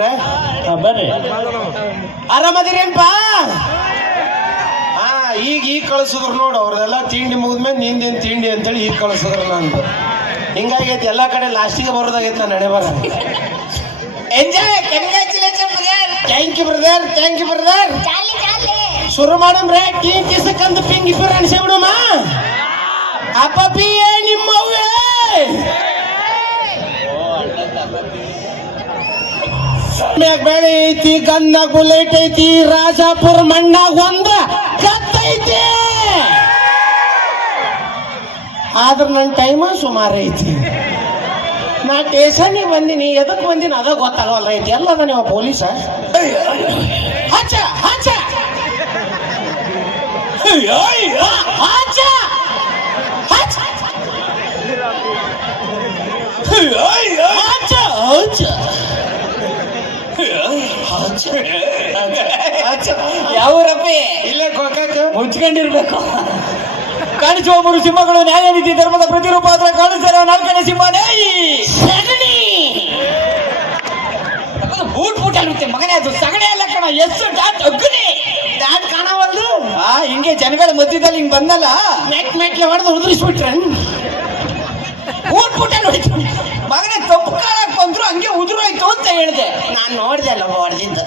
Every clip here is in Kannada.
ಸಾಹೇಬ್ರೆ ಬನ್ನಿ. ಬರ್ರಿ ಆರಾಮದಿರೇನ್ಪ? ಹಾ ಈಗ ಈಗ ಕಳಿಸಿದ್ರು ನೋಡು ಅವ್ರದೆಲ್ಲ ತಿಂಡಿ ಮುಗಿದ್ಮೇಲೆ ನಿಂದೇನ್ ತಿಂಡಿ ಅಂತೇಳಿ ಈಗ ಕಳಿಸಿದ್ರು ನಂದು. ಹಿಂಗಾಗೈತಿ ಎಲ್ಲಾ ಕಡೆ ಲಾಸ್ಟಿಗೆ ಬರೋದಾಗೈತಿ ನಾನು ನಡೆ ಬರ enjoy congratulation thank you brother thank you brother ಶುರು ಮಾಡಮ್ರೆ ಟೀ ಕಿಸಕ್ಕಂದು ಪಿಂಗ್ ಇಬ್ಬರು ಅನ್ಸಿ ಅಪ್ಪ ಪಿ ಬೆಳೆ ಐತಿ ಗನ್ನ ಬುಲೆಟ್ ಐತಿ ರಾಜಾಪುರ ಮಣ್ಣಾಗ ಒಂದ ಕತ್ತೈತಿ. ಆದ್ರ ನನ್ನ ಟೈಮ ಸುಮಾರು ಐತಿ. ನಾ ಟೇಷನ್ಗೆ ಬಂದಿನಿ ಎದಕ್ಕೆ ಬಂದಿನಿ ಅದ ಗೊತ್ತಾಗಲ್ಲ ಐತಿ. ಎಲ್ಲದ ನೀವು ಪೊಲೀಸ ಹಚ್ಚ ಹಚ್ಚ ಹಚ್ಚ ಹಚ್ಚ ಹಚ್ಚ ಯಾವೂರಪ್ಪಿ? ಇಲ್ಲೇ ಮುಚ್ಕೊಂಡಿರ್ಬೇಕು. ಕಾಣಿಸುವ ಮೂರು ಸಿಂಹಗಳು ನ್ಯಾಯ ನೀತಿ ಧರ್ಮದ ಪ್ರತಿರೂಪ ಆದ್ರೆ ಕಾಣಿಸ್ತಾರೆ ನಾಲ್ಕನೇ ಸಿಂಹನೇ ಸಗಣಿ. ಅದು ಬೂಟ್ ಬೂಟ್ ಆಗಿರುತ್ತೆ ಮಗನೇ ಅದು. ಸಗಣಿ ಅಲ್ಲ ಕಣ. ಎಸ್ ಡಾಟ್ ಅಗ್ನಿ. ಡಾಟ್ ಕಾಣವಲ್ದು ಆ ಹಿಂಗೆ ಜನಗಳ ಮಧ್ಯದಲ್ಲಿ ಹಿಂಗ್ ಬಂದಲ್ಲ. ಮೆಟ್ ಮೆಟ್ಲೆ ಹೊಡೆದು ಉದುರಿಸ್ಬಿಟ್ರೆ. ಬೂಟ್ ಬೂಟ ನೋಡಿ ಮಗನೇ ತಪ್ಪು ಹಂಗೆ ಉದುರೋಯ್ತು ಅಂತ ಹೇಳಿದೆ. ನಾನು ನೋಡಿದೆ ಅಲ್ಲ ಹೊಡೆದಿದ್ದ.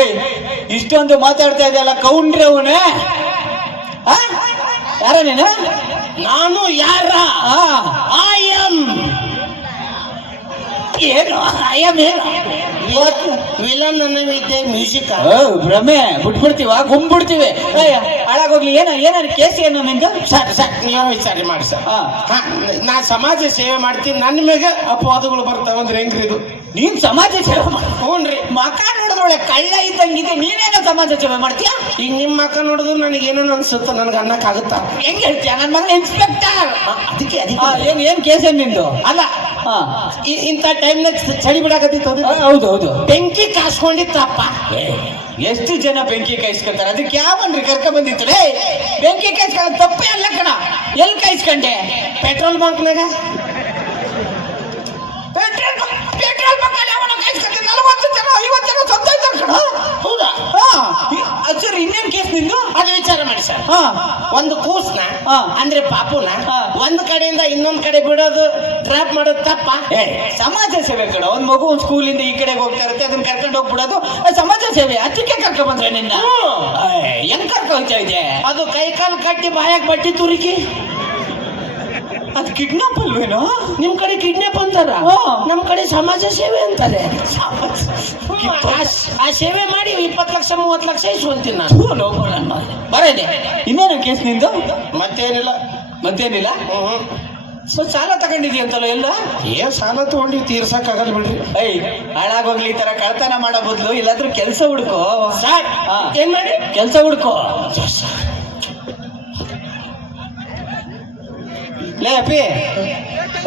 ಏಯ್ ಇಷ್ಟೊಂದು ಮಾತಾಡ್ತಾ ಇದೆಯಲ್ಲ ಕೌಂಡ್ರಿ ಅವನೇ. ಯಾರ ನೀನು? ನಾನು ಯಾರ? ಐ ಎಂ ಏನು ಅಯ್ಯಮ್ ಏನು ವಿಲನ್ ಅನ್ನವಿದ್ದೆ ಮ್ಯೂಸಿಕ್ ಓ, ಭ್ರಮೆ. ಬಿಟ್ಬಿಡ್ತೀವ? ಗುಂಬಿಡ್ತೀವಿ. ಏಯ್ ಹಾಳಾಗೋಗ್ಲಿ. ಏನ ಏನಾರು ಕೇಸ್ ಏನು ನಿಂದು? ಸರ್ ಸರ್ ನೀವು ವಿಚಾರ ಮಾಡಿ ಸರ್. ನಾ ಸಮಾಜ ಸೇವೆ ಮಾಡ್ತೀನಿ. ನನ್ನ ಮೇಲೆ ಅಪವಾದಗಳು ಬರ್ತಾವಂದ್ರೆ ಹೆಂಗ್ರಿ ಇದು? ನೀನ್ ಸಮಾಜ ಸೇವೆ ಮಾಡ. ಹ್ಞೂನ್ರಿ ಮಕ ನೋಡಿದ್ರೊಳೆ ಕಳ್ಳ ಇದ್ದಂಗಿದೆ ನೀನೇನೋ ಸಮಾಜ ಸೇವೆ ಮಾಡ್ತೀಯ? ಈಗ ನಿಮ್ಮ ಮಕ್ಕ ನೋಡಿದ್ರು ನನಗೆ ಏನೋ ಅನ್ಸುತ್ತೆ ನನಗೆ ಅನ್ನಕ್ಕಾಗುತ್ತಾ ಹೆಂಗ್ ಹೇಳ್ತೀಯ? ನನ್ನ ಮಗನ ಇನ್ಸ್ಪೆಕ್ಟರ್ ಅದಕ್ಕೆ ಏನ್ ಏನ್ ಕೇಸ್ ಏನ್ ನಿಂದು? ಅಲ್ಲ ಇಂಥ ಟೈಮ್ನಾಗ ಚಳಿ ಬಿಡಾಕತ್ತಿತ್ತು ಹೌದು ಹೌದು. ಬೆಂಕಿ ಕಾಸ್ಕೊಂಡಿತ್ತಪ್ಪ. ಎಷ್ಟು ಜನ ಬೆಂಕಿ ಕಾಯಿಸ್ಕೊತಾರೆ? ಅದಕ್ಕೆ ಯಾವನ್ರಿ ಕರ್ಕ ಬಂದಿತ್ತು ಬೆಂಕಿ ಕಾಯಿಸ್ಕೊಳ್ಳೋ ತಪ್ಪೇ ಅಲ್ಲ ಕಣ. ಎಲ್ಲಿ ಕಾಯಿಸ್ಕೊಂಡೆ? ಪೆಟ್ರೋಲ್ ಬಂಕ್ನಾಗ ಪೆಟ್ರೋಲ್ ಪೆಟ್ರೋಲ್ ನಲವತ್ತು ಜನ ಐವತ್ತು ಜನ ಸತ್ತೋಯ್ತಾರೆ ಕಣ ಹೌದಾ? ಹಾ. ಸರ್ ಇನ್ನೇನ್ ಕೇಸ್ ನಿಂದು ಅದು ವಿಚಾರ ಮಾಡಿ ಸರ್. ಹಾ. ಒಂದು ಕೂಸ್ನ ಹಾ. ಅಂದ್ರೆ ಪಾಪುನ ಹಾ. ಒಂದ್ ಕಡೆಯಿಂದ ಇನ್ನೊಂದ್ ಕಡೆ ಬಿಡೋದು ಡ್ರಾಪ್ ಮಾಡೋದು ತಪ್ಪ. ಏ, ಸಮಾಜ ಸೇವೆ ಕಣ ಒಂದ್ ಮಗು ಒಂದ್ ಸ್ಕೂಲಿಂದ ಈ ಕಡೆಗೆ ಹೋಗ್ತಾ ಇರುತ್ತೆ ಅದನ್ನ ಕರ್ಕೊಂಡು ಹೋಗ್ಬಿಡೋದು ಅದ್ ಸಮಾಜ ಸೇವೆ ಅದಕ್ಕೆ ಕರ್ಕೊಂಡ್ ಬಂದ್ರೆ ನಿನ್ನ? ಹ್ಮ್. ಏ, ಹೆಂಗ್ ಕರ್ಕೊಂಡ್ ಹೋಗ್ತಾ ಇದೆ ಅದು ಕೈ ಕಾಲು ಕಟ್ಟಿ ಬಾಯಾಗ ಬಟ್ಟಿ ತುರುಕಿ. ಅದು ಕಿಡ್ನಾಪ್ ಅಲ್ವೇನೋ? ನಿಮ್ ಕಡೆ ಕಿಡ್ನಾಪ್ ಅಂತಾರ. ನಮ್ ಕಡೆ ಸಮಾಜ ಸೇವೆ ಅಂತಾರೆ. ಆ- ಆ ಸೇವೆ ಮಾಡಿ ಇಪ್ಪತ್ತು ಲಕ್ಷ ಮೂವತ್ತು ಲಕ್ಷ ಇಸ್ಕೊಂತೀನಿ ನಾನು. ಬರದೆ ಇನ್ನೇನು ಕೇಸ್ ನಿಂದು? ಮತ್ತೇನಿಲ್ಲ. ಮತ್ತೇನಿಲ್ಲ? ಸೊ ಸಾಲ ತಗೊಂಡಿದ್ಯಂತಲ್ಲ ಎಲ್ಲ? ಏನ್ ಸಾಲ ತಗೊಂಡಿ ತೀರ್ಸಕ್ ಆಗಲ್ಲ ಬಿಡ್ರಿ. ಐ ಹಾಳಾಗೋಗ್ಲಿ ಈ ತರ ಕಳ್ತನ ಮಾಡೋ ಬದಲು ಇಲ್ಲಾದ್ರೂ ಕೆಲಸ ಹುಡ್ಕೋ. ಏನ್ ಮಾಡಿ ಕೆಲಸ ಹುಡ್ಕೋ. ಲೇ ಅಪ್ಪಿ.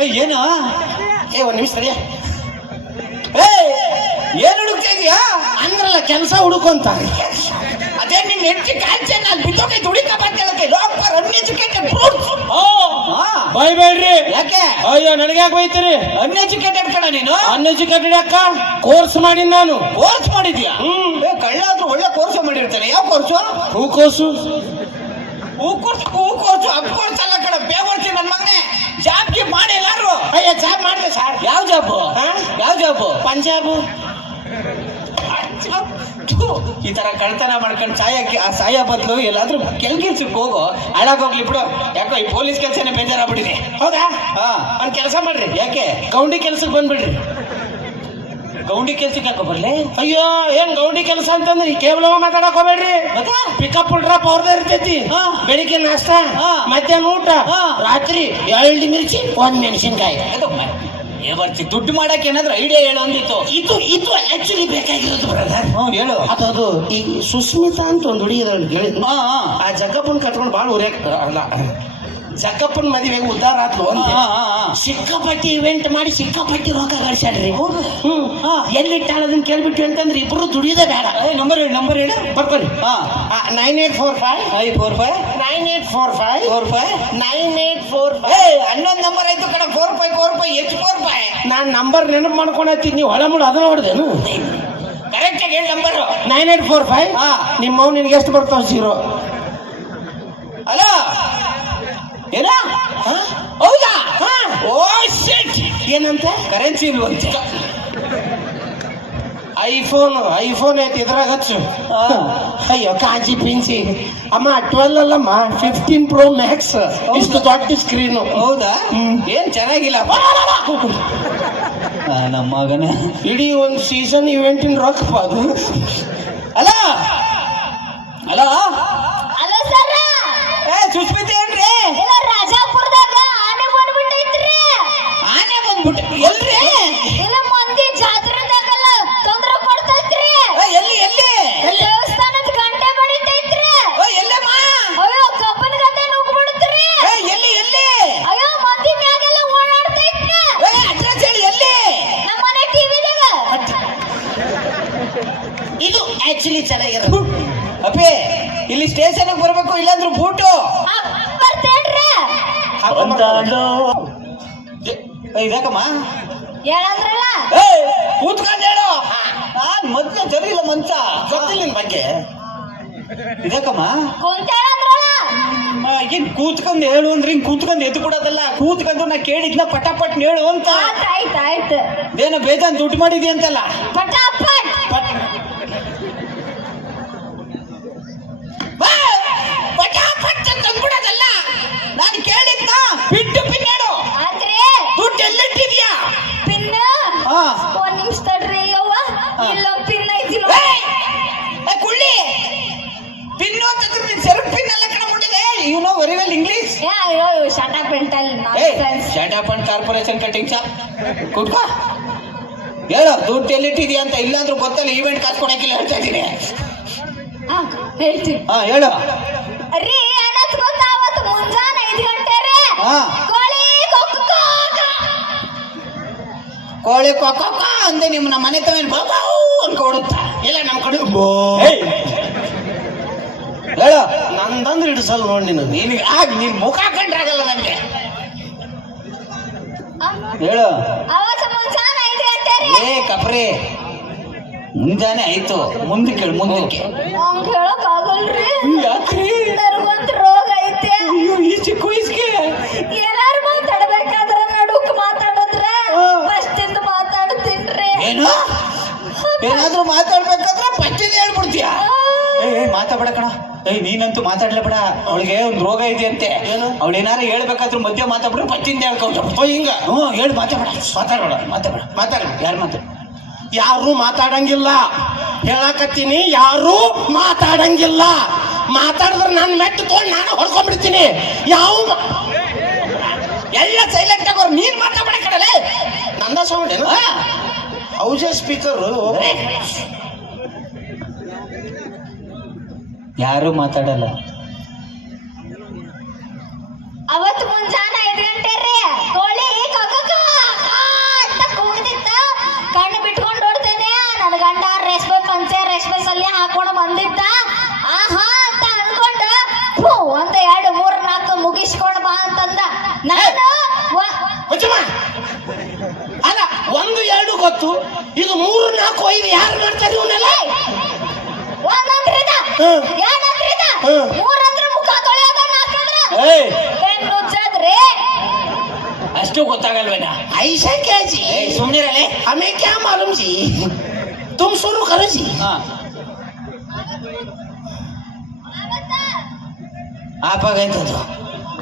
ಏಯ್, ಏನು? ಏ ಒಂದು ನಿಮಿಷ ಸರಿಯಾ? ಏಯ್, ಏನು ಹುಡುಕ್ತಾ ಇದೀಯಾ? ಅಂದ್ರಲ್ಲ ಕೆಲಸ ಹುಡುಕೊಂತ ಅದೇ ನಿನ್ ಹೆಂಡತಿ ಕಾಂಚೆ ನಾನು ಬಿದ್ದೋಕೆ ದುಡಿಕ ಬರ್ತಾಳಕ್ಕೆ ಡಾಕ್ಟರ್ ಅನ್ಎಜುಕೇಟೆಡ್ ಬೈಬೇಡ್ರಿ ಯಾಕೆ? ಅಯ್ಯೋ ನನಗೆ ಯಾಕೆ ಬೈತೀರಿ? ಅನ್ಎಜುಕೇಟೆಡ್ ಕಣ ನೀನು? ಅನ್ಎಜುಕೇಟೆಡ್ ಅಕ್ಕ ಕೋರ್ಸ್ ಮಾಡಿ ನಾನು. ಕೋರ್ಸ್ ಮಾಡಿದ್ಯಾ? ಹ್ಮ್. ಏ ಕಳ್ಳ ಆದ್ರೂ ಒಳ್ಳೆ ಕೋರ್ಸ್ ಮಾಡಿರ್ತಾನೆ. ಯಾವ ಕೋರ್ಸು ಹೂ ಕೋರ್ಸ್ ಹೂ ಕೋರ್ಸು ಅಪ್ ಕೋರ್ಸ್ ಅಲ್ಲ ಕಡೆ ಬೇವರ್ಸಿ ನನ್ನ ಮಗನೇ. ಜಾಬ್ಗೆ ಮಾಡಿ ಎಲ್ಲಾರು ಅಯ್ಯ ಜಾಬ್ ಮಾಡಿದೆ ಸರ್. ಯಾವ ಜಾಬು? ಹಾ? ಯಾವ ಜಾಬು? ಪಂಜಾಬು. ಈ ತರ ಕಳ್ತನ ಮಾಡ್ಕೊಂಡು ಸಾಯಕ್ಕೆ ಆ ಸಾಯ ಬದಲು ಎಲ್ಲಾದ್ರೂ ಕೆಲ್ ಕೆಲ್ಸಕ್ಕೆ ಹೋಗೋ ಹಾಳಾಗೋಗ್ಲಿ ಬಿಡು. ಯಾಕೋ ಈ ಪೊಲೀಸ್ ಕೆಲಸನೇ ಬೇಜಾರಾಗ್ಬಿಟ್ಟಿದೆ. ಹೌದಾ? ಹಾ. ಒಂದ್ ಕೆಲಸ ಮಾಡ್ರಿ. ಯಾಕೆ? ಗೌಂಡಿ ಕೆಲ್ಸಕ್ಕೆ ಬಂದ್ಬಿಡ್ರಿ. ಗೌಂಡಿ ಕೆಲ್ಸಕ್ಕೆ ಹಾಕೋಬರ್ಲಿ ಅಯ್ಯೋ ಏನ್ ಗೌಂಡಿ ಕೆಲಸ ಅಂತಂದ್ರೆ ಕೇವಲ ಮಾತಾಡಕ್ ಹೋಗ್ಬೇಡ್ರಿ. ಪಿಕಪ್ ಡ್ರಾಪ್ ಅವ್ರದೇ ಇರ್ತೈತಿ. ಹಾ. ಬೆಳಿಗ್ಗೆ ನಾಷ್ಟ ಹಾ. ಮಧ್ಯಾಹ್ನ ಊಟ. ರಾತ್ರಿ ಎರಡು ಮಿರ್ಚಿ ಒಂದ್ ಮೆಣಸಿನ್ಕಾಯಿ. ಬರ್ತಿ ದುಡ್ಡು ಮಾಡಕ್ಕೆ ಏನಾದ್ರು ಐಡಿಯಾ ಹೇಳು ಅಂದಿತ್ತು. ಇದು ಇದು ಆಕ್ಚುಲಿ ಬೇಕಾಗಿರೋದು ಬ್ರದರ್ ಹೇಳು. ಅದು ಅದು ಈ ಸುಸ್ಮಿತಾ ಅಂತ ಒಂದು ಹುಡುಗಿ ಆ ಜಗ್ಗಪ್ಪನ ಕಟ್ಕೊಂಡು ಭಾಳ ಉರಿಯಕ್ ಅಲ್ಲ ಜಕ್ಕಪ್ಪನ ಮದುವೆಗೆ ಉದ್ದಾರ ಆತ್ಲು. ಸಿಕ್ಕಾಪಟ್ಟಿ ಇವೆಂಟ್ ಮಾಡಿ ಸಿಕ್ಕಾಪಟ್ಟಿ ರೊಕ್ಕ ಗಳಿಸ್ಯಾಡ್ರಿ ಹ್ಮ್. ಎಲ್ಲಿಟ್ಟಾಳ ಅದನ್ನ ಕೇಳ್ಬಿಟ್ಟು ಅಂತಂದ್ರೆ ಇಬ್ರು ದುಡಿಯೋದೇ ಬೇಡ. ನಂಬರ್ ಹೇಳಿ ನಂಬರ್ ಹೇಳಿ. ಬರ್ಕೊಳ್ಳಿ ಹಾಂ. Nine eight four five I four five nine eight four five four five nine eight four five ಹನ್ನೊಂದು ನಂಬರ್ ಆಯ್ತು ಕಡೆ ಫೋರ್ ಫೈವ್ ಫೋರ್ ಫೈವ್ ಎಷ್ಟು ಫೋರ್ ಫೈವ್ ನಾನು ನಂಬರ್ ನೆನಪು ಮಾಡ್ಕೊಂಡೈತಿ ನೀವು ಹೊಳ ಮುಳು ಅದ ನೋಡ್ದೇನು ಕರೆಕ್ಟ್ ಆಗಿ ಹೇಳಿ number nine eight four five ಹಾ. ನಿಮ್ಮ ನಿನ್ಗೆ ಎಷ್ಟು ಬರ್ತಾವೆ? ಜೀರೋ ಹಲೋ ಏನ? ಹೌದಾ? ಓ ಶಿಟ್ ಏನಂತ? ಕರೆನ್ಸಿ ಇಲ್ವಂತೆ ಐಫೋನ್ ಐಫೋನ್ ಐತಿ ಇದ್ರಾಗ ಹಚ್ಚು. ಹಾ. ಅಯ್ಯೋ ಕಾಜಿ ಪಿಂಚಿ. ಅಮ್ಮ ಟ್ವೆಲ್ ಅಲ್ಲಮ್ಮ? ಫಿಫ್ಟೀನ್ ಪ್ರೋ ಮ್ಯಾಕ್ಸ್ ಇಷ್ಟು ದೊಡ್ಡ ಸ್ಕ್ರೀನು ಹೌದಾ. ಏನ್ ಚೆನ್ನಾಗಿಲ್ಲ? ನಮ್ಮ ಮಗನೇ. ಇಡೀ ಒಂದು ಸೀಸನ್ ಇವೆಂಟಿನ ರೊಕ್ಕಪ್ಪ ಅದು. ಅಲ್ಲ ಹಲೋ ಹಲೋ ಸರ್ ಏ ಸುಸ್ಮಿತ ಏನ್ರಿ ಇಲ್ಲ ರಾಜಾಪುರದಾಗ ಆನೆ ಬಂದ್ಬಿಟ್ಟೈತ್ರಿ ಆನೆ ಬಂದ್ಬಿಟ್ಟು ಎಲ್ರಿ ಇಲ್ಲ ಮಂದಿ ಜಾತ್ರೆದಾಗಲ್ಲ ತೊಂದ್ರೆ ಕೊಡ್ತೈತ್ರಿ ಏ, ಎಲ್ಲಿ ಎಲ್ಲಿ ದೇವಸ್ಥಾನದ ಗಂಟೆ ಬಡಿತೈತ್ರಿ ಓ, ಎಲ್ಲಮ್ಮ ಅಯ್ಯೋ ಕಬ್ಬನ ಗದ್ದೆ ನುಗ್ಬಿಡ್ತ್ರಿ ಏ, ಎಲ್ಲಿ ಎಲ್ಲಿ ಅಯ್ಯೋ ಮಂದಿ ಮ್ಯಾಗೆಲ್ಲ ಓಡಾಡ್ತೈತ್ರಿ ಏ, ಅಡ್ರೆಸ್ ಹೇಳಿ ಎಲ್ಲಿ ನಮ್ಮ ಮನೆ ಟಿವಿದಾಗ ಇದು ಆಕ್ಚುಲಿ ಚೆನ್ನಾಗಿರೋದು ಅಪ್ಪಿ ಇಲ್ಲಿ ಸ್ಟೇಷನ್ ಬರ್ಬೇಕು ಇಲ್ಲಾಂದ್ರೆ ಬೂಟು ಬರ್ತೇನ್ರಿ ಏ, ಇದಕ್ಕಮ್ಮ ಹೇಳಂದ್ರಲ್ಲ? ಏ ಕೂತ್ಕೊಂಡ್ ಹೇಳು. ನಾನ್ ಮೊದ್ಲು ಸರಿ ಇಲ್ಲ ಮಂಚ ಗೊತ್ತಿಲ್ಲ ನಿನ್ ಬಗ್ಗೆ ಇದಕ್ಕಮ್ಮ ಆ, ಏನ್ ಕೂತ್ಕೊಂಡ್ ಹೇಳು ಅಂದ್ರೆ ಹಿಂಗ್ ಕೂತ್ಕೊಂಡ್ ಎದ್ದು ಕೊಡೋದಲ್ಲ ಕೂತ್ಕೊಂಡು ನಾ ಕೇಳಿದ್ನ ಪಟಾಪಟ್ ಹೇಳು ಅಂತ. ಆಯ್ತು ಏನೋ ಬೇಜಾನ್ ದುಡ್ಡು ಮಾಡಿದಿ ಅಂತಲ್ಲ. ಪಟಾಪಟ್. ಪಟ್- ಬಾ, ಅಂದ್ಬಿಡೋದಲ್ಲ ನಾನು ಕೇಳಿದ್ನ? ಬಿಟ್ಟು ಪಿನ್ ಹೇಳು ಆತ್ರಿ ದುಡ್ಡು ಎಲ್ಲಿಟ್ಟಿದ್ಯಾ ಪಿನ್ ಹಾ ಒಂದ್ ನಿಮಿಷ ತಡ್ರಿ ಯವ್ವ. ಹಾ. ಇಲ್ಲೊಂದ್ ಪಿನ್ ಐತಿ ನೋಡಿ. ಏಯ್! ಏ, ಕುಳ್ಳಿ! ಪಿನ್ನು ಅಂತಂದ್ರೆ ನಿನ್ ಸೆರಪ್ ಪಿನ್ ಎಲ್ಲ ಕಣ ಮುಟ್ಟಿದೆ you know very well English ಏ ಅಯ್ಯೋ ಶಟ ಪೆಂಟಲ್ ಏಯ್ nonsense shot and corporation cutting shop ಕುಟ್ಕೋ ಹೇಳು ದುಡ್ಡು ಎಲ್ಲಿಟ್ಟಿದ್ಯಾ ಅಂತ ಇಲ್ಲಾಂದ್ರೂ ಗೊತ್ತಲ್ಲ ಈವೆಂಟ್ ಕಾಸು ಕೊಡಕ್ಕಿಲ್ಲ ಹೇಳ್ತಾ ಇದ್ದೀನಿ. ಹಾ ಹೇಳ್ತೀನಿ. ಹಾ ಹೇಳು. ರೀ ಏನತ್ ಗೊತ್ತಾ ಅವತ್ತು ಮುಂಜಾನೆ ಐದು ಗಂಟೆ ರೀ ಹಾ. ಕೋಳಿ ಕೊಕ್ಕ ಕೋಳಿ ಕೊಕ್ಕ ಅಂದೆ ನಿಮ್ಮ ನಮ್ಮ ಮನೆ ತವೇನು ಅನ್ಕೊಡುತ್ತ ಅನ್ಕೊಡುತ್ತಾ ಇಲ್ಲ ನಮ್ಮ ಕಡೆ ಬೋ. ಹೇಳು. ನಂದಂದ್ರೆ ಹಿಡಿಸಲ್ ನೋಡಿ ನೀನು. ನೀನು ಆಗ ನೀನ್ ಮುಖ ಕಂಡ್ರಾಗಲ್ಲ ನನಗೆ ಹೇಳು. ಏ ಕಪ್ರಿ. ಮುಂಜಾನೆ ಆಯ್ತು. ಮುಂದಕ್ಕೆ ಹೇಳು ಮುಂದಕ್ಕೆ ಯಾಕ್ರಿ? ಏ ಏ, ಮಾತಾಡ್ಬೇಡ ಕಣ. ಏಯ್ ನೀನಂತೂ ಮಾತಾಡ್ಲೇಬೇಡ ಅವಳಿಗೆ ಒಂದು ರೋಗ ಇದೆ ಅಂತೆ ಏನು? ಅವಳು ಏನಾರು ಹೇಳ್ಬೇಕಾದ್ರೂ ಮಧ್ಯ ಮಾತಾಡ್ಬಿಟ್ರೆ ಪಟ್ಟಿಂದ ಹೇಳ್ಕೊಂಡು ಓ ಹಿಂಗ. ಹ್ಞೂ ಹೇಳಿ ಮಾತಾಡ ಮಾತಾಡೋಣ ಮಾತಾಡ ಮಾತಾಡ ಯಾರು ಮಾತಾಡ? ಯಾರು ಮಾತಾಡಂಗಿಲ್ಲ. ಹೇಳಕತ್ತೀನಿ ಯಾರು ಮಾತಾಡಂಗಿಲ್ಲ. ಮಾತಾಡಿದ್ರೆ ನಾನು ಮೆಟ್ಟು ತೊಗೊಂಡು ನಾನು ಹೊಡ್ಕೊಂಡ್ಬಿಡ್ತೀನಿ. ಯಾವ ಎಲ್ಲ ಸೈಲೆಂಟ್ ಆಗೋರು ನೀನ್ ಮಾತಾಡ್ಬೇಡ ಕಡಲೆ ನಂದ ಸೌಂಡ್ ಏನು? ಸ್ಪೀಕರ್ ಸ್ಪೀಕರು ಯಾರು ಮಾತಾಡಲ್ಲ. ಅವತ್ತು ಮುಂಜಾನೆ ಐದು ಗಂಟೆ ರೀ ಕೋಳಿ ಕೊಕ್ಕ ಅಂತ ಕಣ್ಣು ಬಿಟ್ಕೊಂಡು ಓಡ್ತೇನೆ. ನನ್ನ ಗಂಡ ರೇಷ್ಮೆ ಪಂಚೆ ರೇಷ್ಮೆ ಸಲ್ಯ ಹಾಕೊಂಡು ಬಂದಿದ್ದ. ಆಹಾ ಅಂತ ಅನ್ಕೊಂಡ ಫು ಒಂದ್ ಎರಡು ಮೂರ್ ನಾಲ್ಕು ಮುಗಿಸ್ಕೊಂಡು ಬಾ ಅಂತಂದ. ನಾನು ಅಲ್ಲ ಒಂದು ಎರಡು ಗೊತ್ತು. ಇದು ಮೂರು ನಾಲ್ಕು ಐದು ಯಾರು ಮಾಡ್ತಾರೆ ಇವನ್ನೆಲ್ಲ ಒಂದಂದ್ರ ಇದ ಹ್ಮ್. ಎರಡಂದ್ರ ಇದ ಹ್ಮ್. ಮೂರಂದ್ರ ಮುಖ ತೊಳೆಯೋದ ನಾಲ್ಕಂದ್ರ ಏಯ್ ಬೆನ್ನು ಉಜ್ಜದ್ರಿ ಅಷ್ಟು ಗೊತ್ತಾಗಲ್ವೇನ ऐसा क्या जी ಏಯ್ ಸುಮ್ಮನೆ हमें क्या मालूम जी तुम शुरू करो जी ಹಾ ಆಪಾಗೈತದು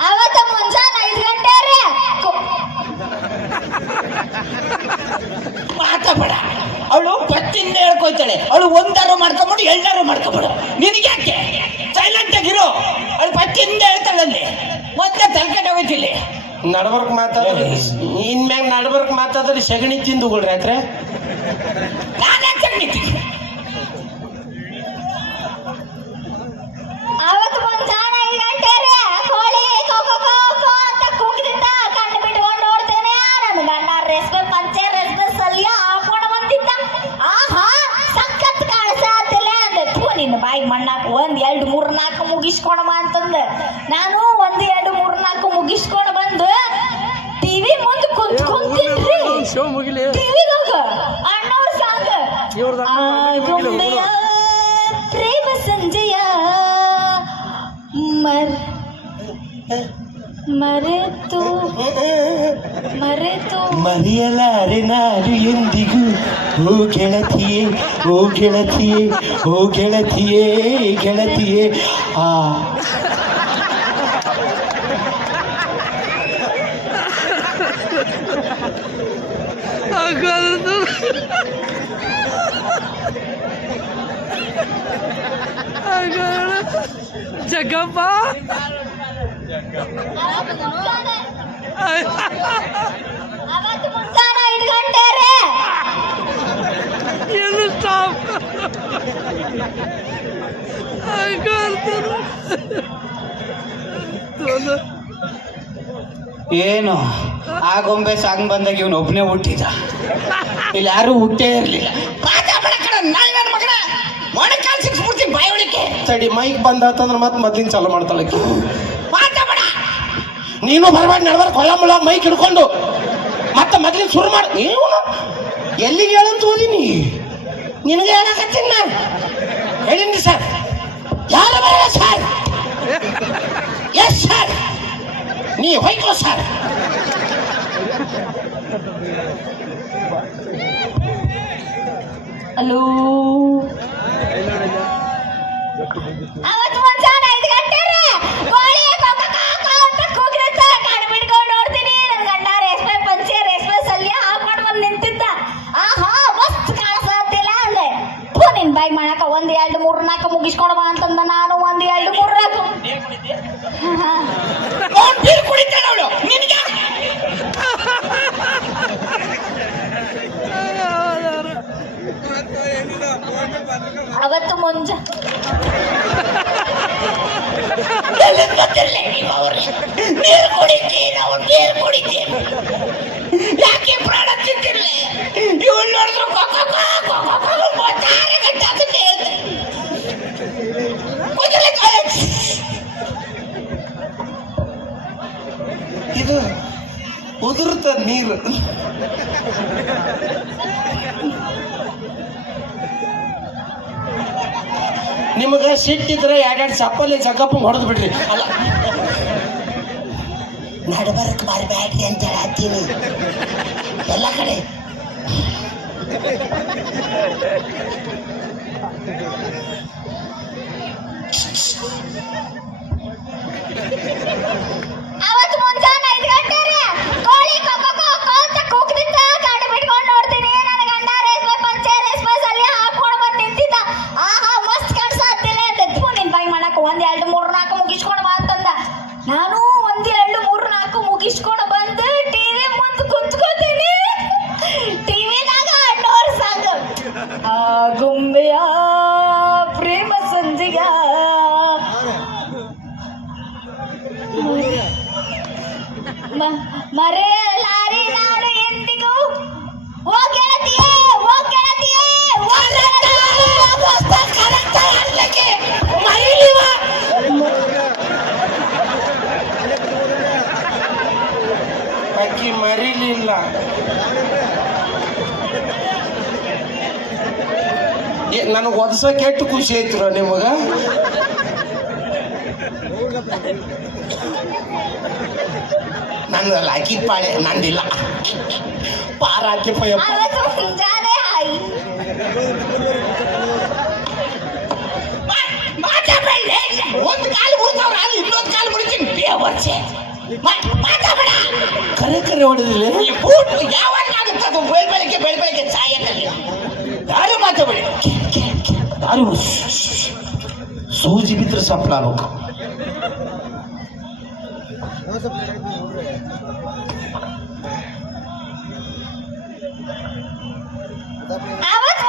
ಅವತ್ತ ಮುಂಜಾನೆ ಐದು ಗಂಟೆ ರೀ ಕೊ- ಮಾತಾಡ ಅವಳು ಪತ್ತಿಂದ ಹೇಳ್ಕೊಯ್ತಾಳೆ ಅವಳು ಒಂದಾರು ಮಾಡ್ಕೊಂಬಿಡು ಎಲ್ಲಾರು ಮಾಡ್ಕೊಂಬಿಡು. ನಿನಗೆ ಯಾಕೆ? ಸೈಲೆಂಟ್ ಆಗಿರೋ ಅವಳು ಪತ್ತಿಂದ ಹೇಳ್ತಾಳಲ್ಲಿ ಮತ್ತೆ ತಲ್ಕಂಡ ಹೋಗ್ತಿಲ್ಲ ನಡ್ಬರ್ಕ್ ಮಾತಾಡ್ರಿ. ಇನ್ಮ್ಯಾಗ ನಡ್ಬರ್ಕ್ ಮಾತಾಡ್ರಿ ಸಗಣಿ ತಿಂದು ರಾತ್ರಿ. ನಾನೇ ತಗ್ನಿತೀನಿ ಅವತ್ತು ಮುಂಜಾನೆ ಐದು ಗಂಟೆ ರೀ ಕೋಳಿ ಕೋ. ನಾನು ಒಂದ್ ಎರಡು ಮೂರ್ ನಾಲ್ಕು ಮುಗಿಸ್ಕೊಂಡ್ ಬಂದು ಟಿವಿ ಮುಂದೆ ಕುಂತ್ ಕುಂತಿನ್ರಿ ಶೋ ಮುಗಿಲಿ. ಟಿವಿದಾಗ ಅಣ್ಣವ್ರ ಸಾಂಗ್. ಆಗುಂಬೆಯ ಪ್ರೇಮ ಸಂಜೆಯ ಮರ್ ಮರೆತು ಮರೆತು. ಮರೆಯಲಾರೆ ನಾನು ಎಂದಿಗೂ ಓ ಗೆಳತಿಯೇ ಓ ಗೆಳತಿಯೇ ಓ ಗೆಳತಿಯೇ ಗೆಳತಿಯೇ. ಆ ಜಗ್ಗಪ್ಪ. ಏನು ಸ್ಟಾಪ್ ಏನು? ಆ ಗೊಂಬೆ ಸಾಂಗ್ ಬಂದಾಗ ಇವನು ಒಬ್ಬನೇ ಹುಟ್ಟಿದ. ಇಲ್ಲಿ ಯಾರು ಹುಟ್ಟೇ ಇರ್ಲಿಲ್ಲ. ತಡಿ ಮೈಕ್ ಬಂದಾತಂದ್ರೆ ಮತ್ತೆ ಮೊದ್ಲಿನ ಚಾಲು ಮಾಡ್ತಾಳೆ. ನೀನು ಬರಬೇಡ ನಡ್ಬಾರ ಕೊಲ್ಲ ಮೈಕ್ ಹಿಡ್ಕೊಂಡು. ಮತ್ತೆ ಮೊದ್ಲಿನ ಶುರು ಮಾಡ. ಏನು? ಎಲ್ಲಿಗೆ ಹೇಳಂತ ಓದಿನಿ? ನಿನಗೆ ಹೇಳಕತ್ತೀನಿ ನಾನು. ಹೇಳಿನಿ ಸರ್ ಯಾರು ಬರಲ್ಲ ಸರ್ ಎಸ್ ಸರ್ ನೀ ಹೋಯ್ಕೋ ಸರ್ ಹಲೋ ಬಾಯ್ ಮಾಡಕ ಒಂದ್ ಎರಡು ಮೂರು ನಾಲ್ಕು ಮುಗಿಸ್ಕೊಂಡು ಬಾ ಅಂತಂದ ನಾನು ಒಂದ್ ಎರಡು ಮೂರು ನಾಲ್ಕು ಕುಡಿತಾಳೆ ಅವಳು ನಿನ್ಗೆ ಅವತ್ತು ಮುಂಜ ಎಲ್ಲಿಂದ ಬಂದಿರ್ಲಿ ನೀವು, ನೀರು ನೀರು ಕುಡಿತೀನಿ ಯಾಕೆ ಪ್ರಾಣ ತಿಂತಿರ್ಲಿ? ಇವಳು ನೋಡಿದ್ರು ಇದು ಉದುರ್ತ ನೀರು. ನಿಮಗ ಸಿಟ್ಟಿದ್ರೆ ಎರಡೆರಡು ಚಪ್ಪಲಿ ಜಗಪ್ಪ ಹೊಡೆದು ಬಿಡ್ರಿ. ಅಲ್ಲ. ನಡಬರಕ್ ಬರಬೇಡ್ರಿ ಅಂತ ಹೇಳತ್ತೀನಿ ಎಲ್ಲ ಕಡೆ. ನನಗೆ ಒದಸ ಕೆಟ್ಟು ಖುಷಿ ಐತ್ರ ನಿಮಗ. ನಂದಲ್ಲ ಹಾಕಿ ಪಾಳೆ ನಂದಿಲ್ಲ. ಪಾರ ಹಾಕಿ ಪಯ್ಯಪ್ಪ. ಅವತ್ತು ಮುಂಜಾನೆ ಹಾಯ್ ಮಾತಾಡಬೇಡ ಒಂದು ಕಾಲು ಇನ್ನೊಂದು ಕರೆ ಕರೆ ಹೊಡೆದಿಲ್ಲ ಯಾವಾಗ ಯಾವಾಗಾಗುತ್ತೆ ಅದು ಬೆಳ್ ಬೆಳಗ್ಗೆ ಬೆಳ್ ಬೆಳಗ್ಗೆ ಯಾರು ಮಾತಾಡಬೇಡಿ ಯಾರು ಸೂಜಿ ಬಿದ್ರೆ ಸಪ್ಲ ಆಗ್ಬೇಕು ಅವತ್ತು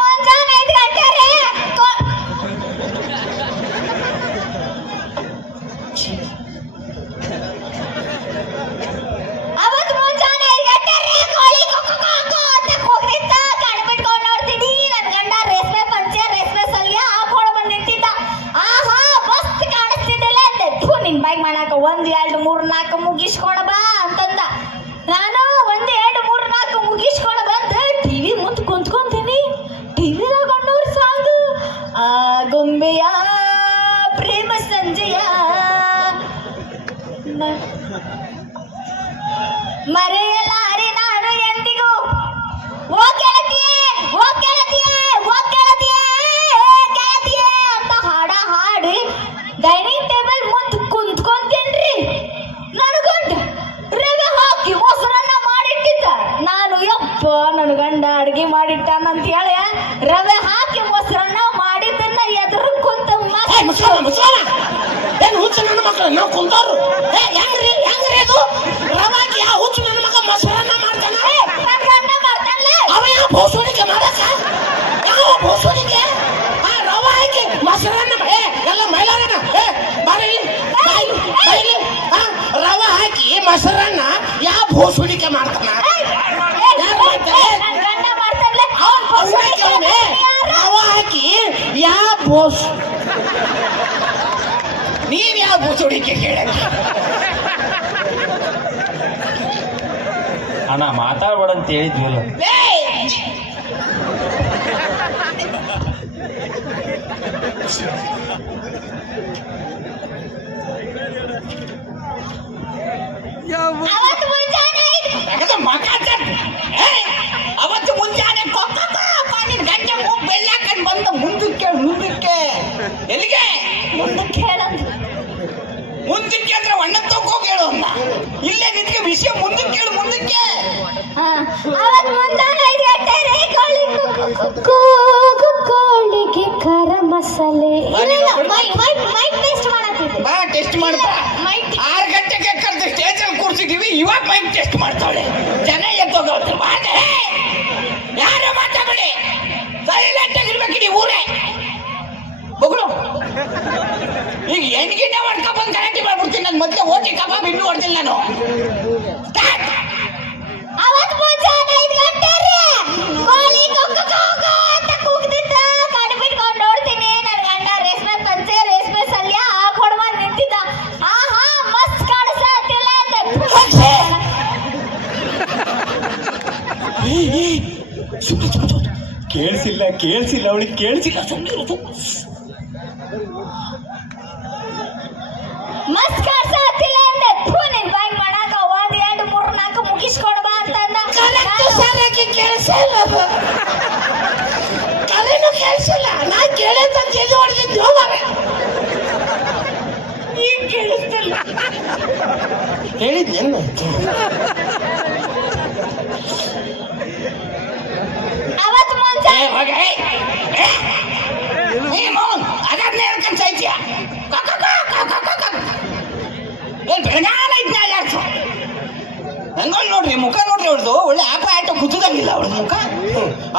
ಮೊಸರನ್ನ ಯಾವ ಬೋಸೋಡಿಕೆ ಮಾಡ್ತಾನ ರವ ಹಾಕಿ ಯಾವ ಬೋಸ್ ನೀನ್ ಯಾವ ಬೋಸೋಡಿಕೆ ಕೇಳ ಅಣ್ಣ ಮಾತಾಡ್ಬೇಡ ಅಂತ ಹೇಳಿದ್ವಿಲ್ಲ Thank ಅವತ್ತು ಮುಂಜಾನೆ ಐದು ಯಾಕಂದ್ರೆ ಮಗ ಅಜ್ಜನ್. ಏ, ಅವತ್ತು ಮುಂಜಾನೆ ನಿನ್ ಗಂಟೆ ಬೆಲ್ಲ ಬೆಳ್ಳಾಕಂಡ್ ಬಂದ ಮುಂದಕ್ಕೆ ಮುಂದಕ್ಕೆ. ಎಲ್ಲಿಗೆ? ಮುಂದಕ್ಕೆ ಹೇಳಂದ್ರು ಮುಂದಕ್ಕೆ ಅಂದ್ರೆ ಒಣ್ಣ ತಕ್ಕೋ ಹೇಳು ಅನ್ನ ಇಲ್ಲೇ ನಿನ್ಗೆ ವಿಷಯ ಮುಂದಕ್ಕೆ ಹೇಳು ಮುಂದಕ್ಕೆ. ಅವತ್ತು ಮುಂಜಾನೆ ಐದು ಗಂಟೆ ರೀ ಕೋಳಿ ಕೂಗು ಕೋಳಿಗೆ ಕರ ಮಸಾಲೆ. ಮೈಕ್ ಟೆಸ್ಟ್ ಮಾಡತ್ತಿದ್ದೆ. ಬಾ ಟೆಸ್ಟ್ ಮಾಡ್ತಾ. ಇವಾಗ ಮೈಕ್ ಟೆಸ್ಟ್ ಮಾಡ್ತಾಳೆ ಜನ ಎದ್ದೋಗವ್ರೆ ಬಾನೆ ಯಾರು ಮಾತಾಡಬೇಡಿ. ಸೈಲೆಂಟ್ ಆಗಿರ್ಬೇಕು ಈ ಊರೇ. ಬೊಗಳು. ಈಗ ಹೆಣ್ಗಿನ ಮಾಡ್ಕೊಂಡ್ ಬಂದು ಗಲಾಟೆ ಮಾಡ್ಬಿಡ್ತೀನಿ ನನ್ನ ಮೊದಲೇ ಓಟಿ ಕಬಾಬ್ ಇನ್ನೂ ಹೊಡ್ದಿಲ್ಲ ನಾನು. Start. ಅವತ್ತು ಮುಂಜಾನೆ ಐದು ಗಂಟೆ ರೀ ಕೋಳಿ ಕೊಕ್ಕ ಕೊಕ್ಕ ಅಂತ ಕೇಳಿಸಿಲ್ಲ ಕೇಳಿಸಿಲ್ಲ ಅವಳಿಗೆ ಕೇಳಿಸಿಲ್ಲ. ಮಸ್ತ್ ಕಾಣಿಸತ್ತಿಲ್ಲ ಅಂತ ಥೂ ನಿನ್ ಬಾಯಿ ಮಾಡಾಕ ಒಂದ್ ಎರಡು ಮೂರು ನಾಲ್ಕು ಮುಗಿಸ್ಕೊಂಡು ಬಾ ಕೇಳಿಸಿಲ್ಲ ಅದು. ಕಲೆನೂ ಕೇಳಿಸಿಲ್ಲ. ನಾ ಹೊಡೆದಿದ್ದು ಈಗ ಕೇಳಿಸ್ತಿಲ್ಲ. ಹೇಳಿದ್ದೇನು ಅವತ್ತು ಮುಂಜಾನೆ ಏ, ಹೋಗೆ, ಏ, ಏ. ನೀನು ಅದನ್ನೇ ಹೇಳ್ಕೊಂಡ್ ಸಾಯ್ತೀಯ. ಕ, ಕ, ಕ, ಕ, ಕ, ಕ, ಕ. ಏನ್ ಬೆಳಗಾನ ಇದ್ನ ಅಲ್ಲಾಡ್ಸು. ಹಂಗೊಂದ್ ನೋಡ್ರಿ ಮುಖ ನೋಡ್ರಿ ಅವ್ರದ್ದು ಒಳ್ಳೆ ಆಟ ಕುತ್ತದಂಗಿಲ್ಲ ಅವ್ರದ್ದು ಮುಖ.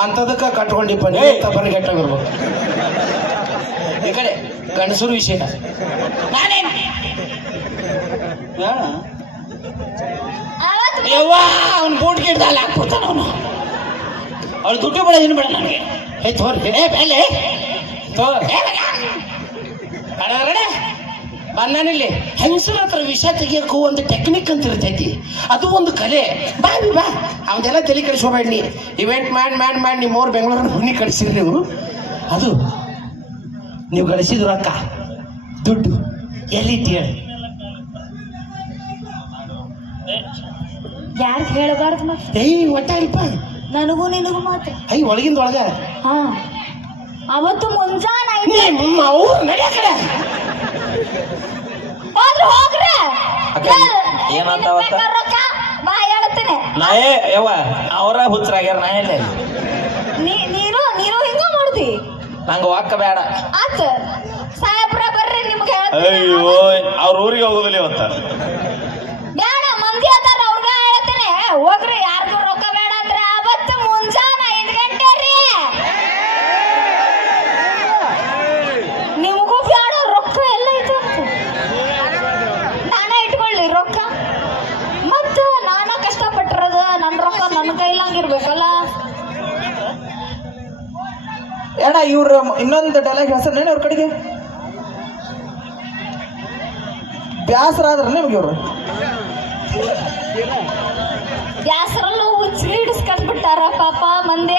ಅಂತದಕ್ಕ ಕಟ್ಕೊಂಡಿಪ್ಪ ನೀ ತಪ್ಪನ ಬರ್ಬೇಕು ಈ ಕಡೆ ಗಂಡಸರು ವಿಷಯ ನಾನೇನು? ಯವ್ವ ಅವ್ನ ಬೂಟ್ ಗಿಡ್ದಲ್ಲಿ ಹಾಕ್ಬಿಡ್ತಾನ ಅವನು. ಅವ್ಳು ದುಡ್ಡು ಬೇಡ ಏನು ಬೇಡ ನನಗೆ. ಹೇ ತೋರ್ ಏ ಬೆಲೆ ತೋರ್. ಏ. ಬಂದಾನಿಲ್ಲಿ ಹೆಂಗಸರ ಹತ್ರ ವಿಷ ತೆಗಿಯಕ್ಕೂ ಒಂದು ಟೆಕ್ನಿಕ್ ಅಂತ ಇರ್ತೈತಿ ಅದು ಒಂದು ಕಲೆ. ಬಾ ಬಿ ಬಾ. ಅವನ್ನೆಲ್ಲ ತಲೆ ಕೆಡಿಸ್ಕೋಬೇಡ ನೀ. ಇವೆಂಟ್ ಮಾಡಿ ಮಾಡಿ ಮಾಡಿ ನಿಮ್ಮ ಅವ್ರು ಬೆಂಗಳೂರು ಹುನಿ ಕಳಿಸಿರಿ ನೀವು. ಅದು ನೀವು ಗಳಿಸಿದ್ರು ಅಕ್ಕ. ದುಡ್ಡು. ಎಲ್ಲಿ ಹೇಳಿ? ಯಾರು ಹೇಳಬಾರ್ದು ಮತ್ತೆ ಏಯ್ ಒಟ್ಟ ಇಲ್ಪ ನನಗೂ ನಿನಗೂ ಮಾತ್ರ ಐ ಒಳಗಿಂದ ಒಳಗ. ಹಾ. ಅವತ್ತು ಮುಂಜಾನೆ ಐತಿ ನಿಮ್ಮ ಅವ್ರು ನಡೆಯ ಕಡೆ. ಹೋಗ್ರಿ ಹೋಗ್ರಿ. ಅಕ್ಕ? ಏನಾತ ಅವತ್ತ? ರೊಕ್ಕ? ಬಾ ಹೇಳ್ತೀನಿ. ನಾ ಏ ಯವ್ವ ಅವರ ಹುಚ್ಚರಾಗ್ಯಾರ ನಾ ಎಲ್ಲೇ? ನೀ ನೀನು ನೀನು ಹಿಂಗ ಮಾಡ್ತಿ ನಂಗೆ ವಾಕ ಬೇಡ. ಆತ. ಸಾಹೇಬ್ರ ಬರ್ರಿ ನಿಮ್ಗೆ ಅಯ್ಯೋ ಅವ್ರ ಊರಿಗೆ ಹೋಗೋದಿಲ್ಲ ಇವತ್ತ. ಬೇಡ ಮಂದಿ ಅದಾರ ಅವ್ರಿಗೆ ಹೇಳ್ತೀನಿ. ಹೋಗ್ರಿ ರೊಕ್ಕ ಬೇಡ ಅಂದ್ರೆ ಅವತ್ತು ಮುಂಜಾನೆ ಐದು ಗಂಟೆ ರೀ ನಿಮಗೂ ಬೇಡ ರೊಕ್ಕ ಎಲ್ಲ ಐತೆ ನಾನೇ ಇಟ್ಕೊಳ್ಳಿ ರೊಕ್ಕ ಮತ್ತು ನಾನ ಕಷ್ಟಪಟ್ಟಿರೋದು ನನ್ನ ರೊಕ್ಕ ನನ್ನ ಕೈಲಂಗಿರ್ಬೇಕಲ್ಲ ಅಣ್ಣ ಇವ್ರ ಇನ್ನೊಂದು ಡೈಲಾಗ್ ಹೇಳ್ಸನೇನು ಅವ್ರ ಕಡೆಗೆ. ಬ್ಯಾಸರ ಆದ್ರ ನಿಮ್ಗೆ ಇವ್ರು. ಬ್ಯಾಸರಲ್ಲೂ ಹುಚ್ಚಿ ಹಿಡಿಸ್ಕೊಂಡ್ಬಿಟ್ಟಾರ ಪಾಪ ಮಂದಿ.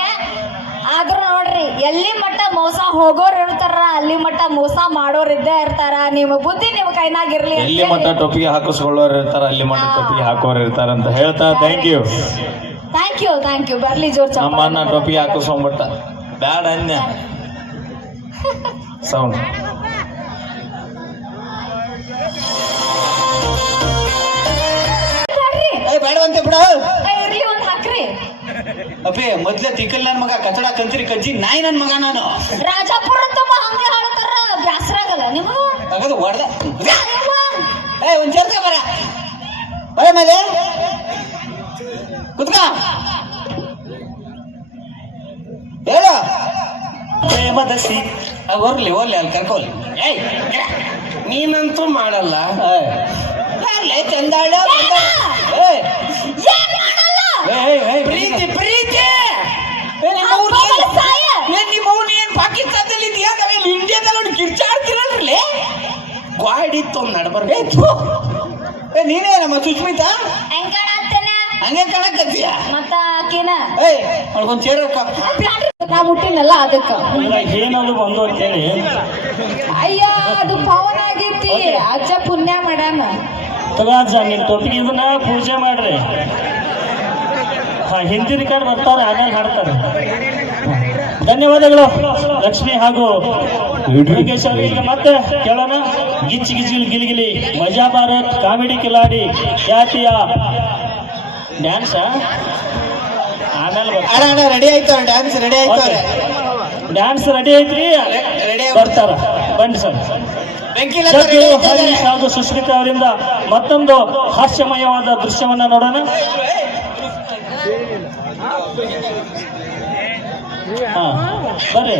ಆದ್ರ ನೋಡ್ರಿ ಎಲ್ಲಿ ಮಟ್ಟ ಮೋಸ ಹೋಗೋರು ಇರ್ತಾರ ಅಲ್ಲಿ ಮಟ್ಟ ಮೋಸ ಮಾಡೋರ್ ಇದ್ದೇ ಇರ್ತಾರ. ನಿಮ್ ಬುದ್ಧಿ ನಿಮ್ ಕೈನಾಗ ಇರ್ಲಿ ಎಲ್ಲಿ ಮಟ್ಟ ಟೊಪ್ಪಿಗೆ ಹಾಕಿಸ್ಕೊಳ್ಳೋರು ಇರ್ತಾರ ಅಲ್ಲಿ ಮಟ್ಟ ಟೊಪ್ಪಿಗೆ ಹಾಕೋರು ಇರ್ತಾರ ಅಂತ ಹೇಳ್ತಾ thank you thank you thank you ಬರ್ಲಿ ಜೋರ್ ಚಪ್ಪ ಟೊಪ್ಪಿಗೆ ಹಾಕಿಸ್ಕೊಂಡ್ಬಿಟ್ಟ. ಬ್ಯಾಡ ಅನ್ಯ. ಸೌಂಡ್ ಬ್ಯಾಡ್ರಿ. ಏ ಬೇಡವಂತೆ ಬಿಡು. ಏ, ಇರ್ಲಿ ಒಂದ್ ಹಾಕ್ರಿ. ಅಪ್ಪೇ ಮೊದ್ಲೇ ತಿಕ್ಕಲ್ ನನ್ ಮಗ ಕಚಡ ಕಂತ್ರಿ ಕಜ್ಜಿ ನಾಯಿ ನನ್ ಮಗ ನಾನು. ರಾಜಾಪುರ ತುಂಬ ಹಂಗೆ ಹಾಡ್ತಾರ ಬ್ಯಾಸರ ಆಗಲ್ಲ. ನಿಮಗೂ? ತಗದು ಹೊಡ್ದ. ಅಯ್ಯವ್ವ. ಏ ಒಂದ್ ಸೇರ್ಕ ಬರ. ಬರ ಮೇಲೆ ಕುತ್ಕ. ಹೇಳು. ಪ್ರೇಮದ ಸಿ ಹೊರ್ಲಿ ಹೋಗ್ಲಿ ಅಲ್ಲಿ ಕರ್ಕೋಲಿ ಏಯ್. ನೀನಂತೂ ಮಾಡಲ್ಲ. ಚಂದಾಳ ಪ್ರೀತಿ ಪ್ರೀತಿ. ನಿಮ್ಮ ಏನ್- ಪಾಕಿಸ್ತಾನದಲ್ಲಿ ಇದೆಯಾ? ನಾವೇನು ಇಂಡಿಯಾದಲ್ಲಿ ಒಂದು ಕಿರ್ಚಾಡ್ತಿರಲ್ರಿ ಗಾಡಿತ್ತು ಒಂದ್ ಏ ನಡ್ಬರ್ಬೇಕು ಥು. ಏ ನೀನೇ ನಮ್ಮ ಹೆಂಗ್ ಕಾಣಕತ್ತೀಯ? ಮತ್ತ ಆಕಿನ? ಏಯ್ ಅವಳಿಗೊಂದು ಚೇರಕ್ಕ. ನಾ ಮುಟ್ಟಿನಲ್ಲ ಅದಕ್ಕ ಏನದು ಬಂದು ಅಂತೇಳಿ. ಅಯ್ಯ ಅದು ಪವನ್ ಆಗೈತಿ ಅಜ್ಜ ಪುಣ್ಯ ಮಾಡ್ಯಾನ ತಗಾಜ ನಿಮ್ ಟೊಪ್ಪಿಗೆ ಇದನ್ನ ಪೂಜೆ ಮಾಡ್ರಿ. ಹಾ ಹಿಂದಿ ರಿಕಾರ್ಡ್ ಬರ್ತಾರೆ ಆಮೇಲೆ ಹಾಡ್ತಾರೆ. ಧನ್ಯವಾದಗಳು ಲಕ್ಷ್ಮಿ ಹಾಗೂ ಯೋಗೇಶ್ ಈಗ ಮತ್ತೆ ಕೇಳೋಣ. ಗಿಚ್ಚಿ ಗಿಚ್ಚಿ ಗಿಲಿಗಿಲಿ ಮಜಾ ಭಾರತ್ ಕಾಮಿಡಿ ಕಿಲಾಡಿ ಖ್ಯಾತಿಯ ಡ್ಯಾನ್ಸ. ಅಣ್ಣ ಅಣ್ಣ ರೆಡಿ ಆಯ್ತು ಡ್ಯಾನ್ಸ್ ರೆಡಿ ಆಯ್ತು ಡ್ಯಾನ್ಸ್ ರೆಡಿ ಐತ್ರಿ? ರೆಡಿ ಬರ್ತಾರ. ಬನ್ನಿ ಸರ್. ಹಾಗೂ ಸುಶ್ಮಿತಾ ಅವರಿಂದ ಮತ್ತೊಂದು ಹಾಸ್ಯಮಯವಾದ ದೃಶ್ಯವನ್ನ ನೋಡೋಣ. ಹಾ ಬರ್ರಿ.